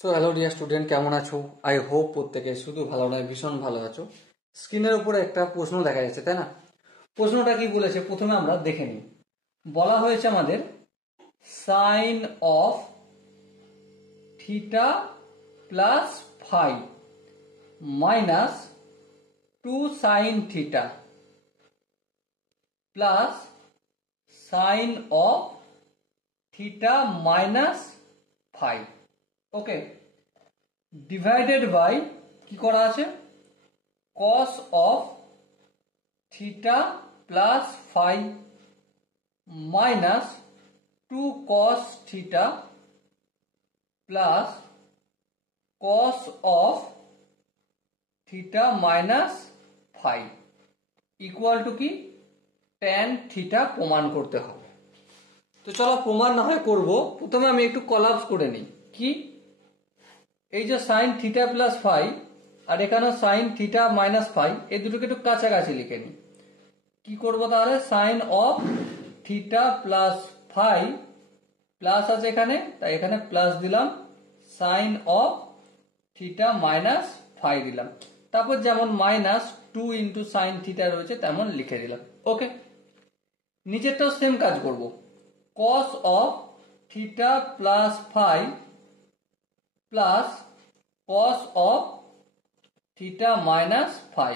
So hello dear student, কেমন আছো? I hope প্রত্যেকে শুধু ভালো নয়, ভীষণ ভালো আছো। স্ক্রিনের উপরে একটা প্রশ্ন দেখা যাচ্ছে, তাই না? প্রশ্নটা কি বলেছে প্রথমে আমরা দেখে নিই। বলা হয়েছে আমাদের sine of theta plus phi minus 2 sine theta plus sine of theta minus phi, okay, divided by কি করা আছে cos of theta plus phi minus 2 cos theta plus cos of theta minus phi equal to কি tan theta প্রমাণ করতে হবে। তো চলো প্রমাণ না হয় করবো, প্রথমে আমি একটু কলাপস করে নিই। কি এই যে সাইন থিটা প্লাস ফাই আর এখানে সাইন থিটা মাইনাস ফাই, এই দুটোকে একটু কাছাকাছি লিখে নিই। কি করবো তাহলে, sine of theta plus phi plus আছে এখানে, তাই এখানে প্লাস দিলাম, sine of theta minus phi দিলাম, তারপর যেমন মাইনাস 2 ইন্টু সাইন থিটা রয়েছে তেমন লিখে দিলাম। ওকে, নিচেরটাও সেম কাজ করব, cos of theta plus phi plus cos of theta minus phi,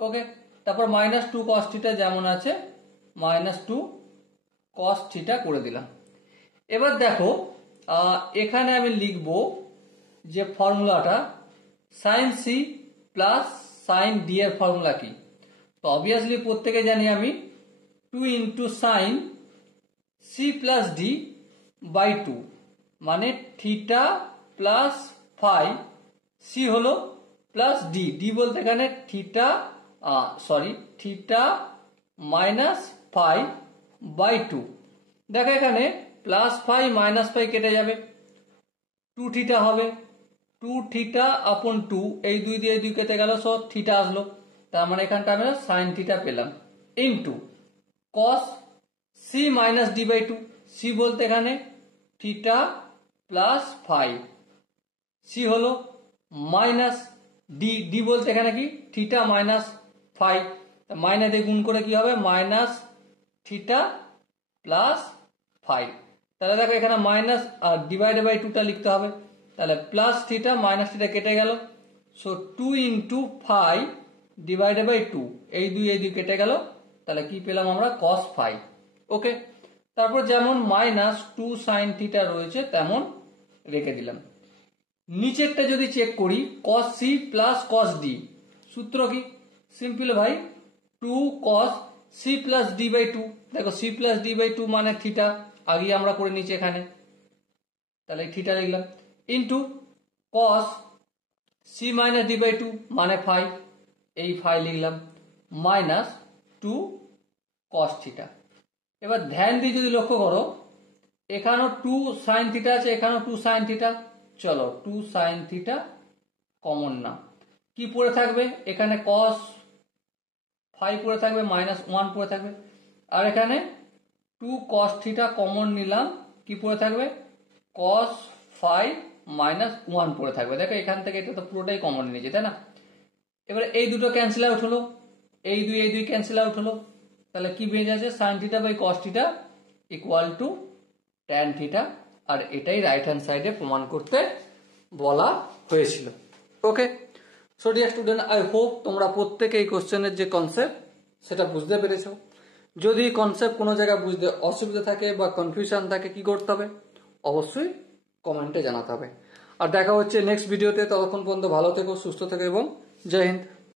okay, তারপর মাইনাস 2 কস থিটা যেমন আছে মাইনাস 2 কস থিটা করে দিলাম। এবার দেখো এখানে আমি লিখব যে ফর্মুলাটা sine C plus sine D এর ফর্মুলা কি। তো অবভিয়াসলি প্রত্যেকে জানি আমি 2 into sine C plus D by 2 মানে থিটা প্লাস ফাই, সি হলো প্লাস ডি, ডি বলতে এখানে theta theta minus phi by 2। দেখো এখানে প্লাস ফাই মাইনাস ফাই কেটে যাবে, 2 থিটা হবে, 2 থিটা আপন 2, এই 2 দিয়ে 2 কেটে গেল, সো থিটা আসলো, তার মানে এখানটা আমরা সাইন থিটা পেলাম into cos C minus D by 2, C বলতে এখানে থিটা প্লাস ফাই, সি হলো মাইনাস ডি, ডি বলতে এখানে কি থিটা মাইনাস ফাই, মাইনাস দিয়ে গুণ করে কি হবে মাইনাস থিটা প্লাস ফাই। তাহলে দেখো এখানে মাইনাস আর ডিভাইডেড বাই 2টা লিখতে হবে, তাহলে প্লাস থিটা মাইনাস থিটা কেটে গেল, so 2 into phi divided by 2, এই 2 কেটে গেল, তাহলে কি পেলাম আমরা কস ফাই। ওকে, তারপর যেমন মাইনাস 2 সাইন থিটা রয়েছে তেমন রেখে দিলাম। নিচেরটা যদি চেক করি cos C plus cos D, সূত্র কি সিম্পল ভাই, 2 cos C plus D by 2, দেখো সি প্লাস ডি বাই 2 মানে থিটা, আগে আমরা করে নিচে এখানে, তাহলে থিটা লিখলাম into cos C minus D by 2 মানে ফাই, এই ফাই লিখলাম মাইনাস 2 কস থিটা। এবার ধ্যান দিয়ে যদি লক্ষ্য করো এখানেও 2 সাইন থিটা আছে, এখানেও 2 সাইন থিটা, চলো 2 সাইন থিটা কমন না, কি পড়ে থাকবে এখানে কস ফাই পড়ে থাকবে, মাইনাস 1 পড়ে থাকবে, আর এখানে 2 কস থিটা কমন নিলাম, কি পড়ে থাকবে কস ফাই মাইনাস 1 পড়ে থাকবে। দেখো এখান থেকে এটা তো পুরোটাই কমন নিয়েছে, তাই না? এবারে এই দুটো ক্যান্সেল আউট হলো, এই দুই ক্যান্সেল আউট হলো, তাহলে কি বেরিয়ে যাচ্ছে sine theta by cos theta equal to tan theta, আর এটাই রাইট হ্যান্ড সাইডে প্রমাণ করতে বলা হয়েছিল। Okay, so dear student, I hope তোমরা প্রত্যেকে এই কোশ্চেনের যে কনসেপ্ট সেটা বুঝতে পেরেছো। যদি কনসেপ্ট কোনো জায়গায় বুঝতে অসুবিধা থাকে বা কনফিউশন থাকে কি করতে হবে, অবশ্যই কমেন্টে জানাতে হবে। আর দেখা হচ্ছে নেক্সট ভিডিওতে, ততক্ষণ পর্যন্ত ভালো থেকো, সুস্থ থেকো এবং জয় হিন্দ।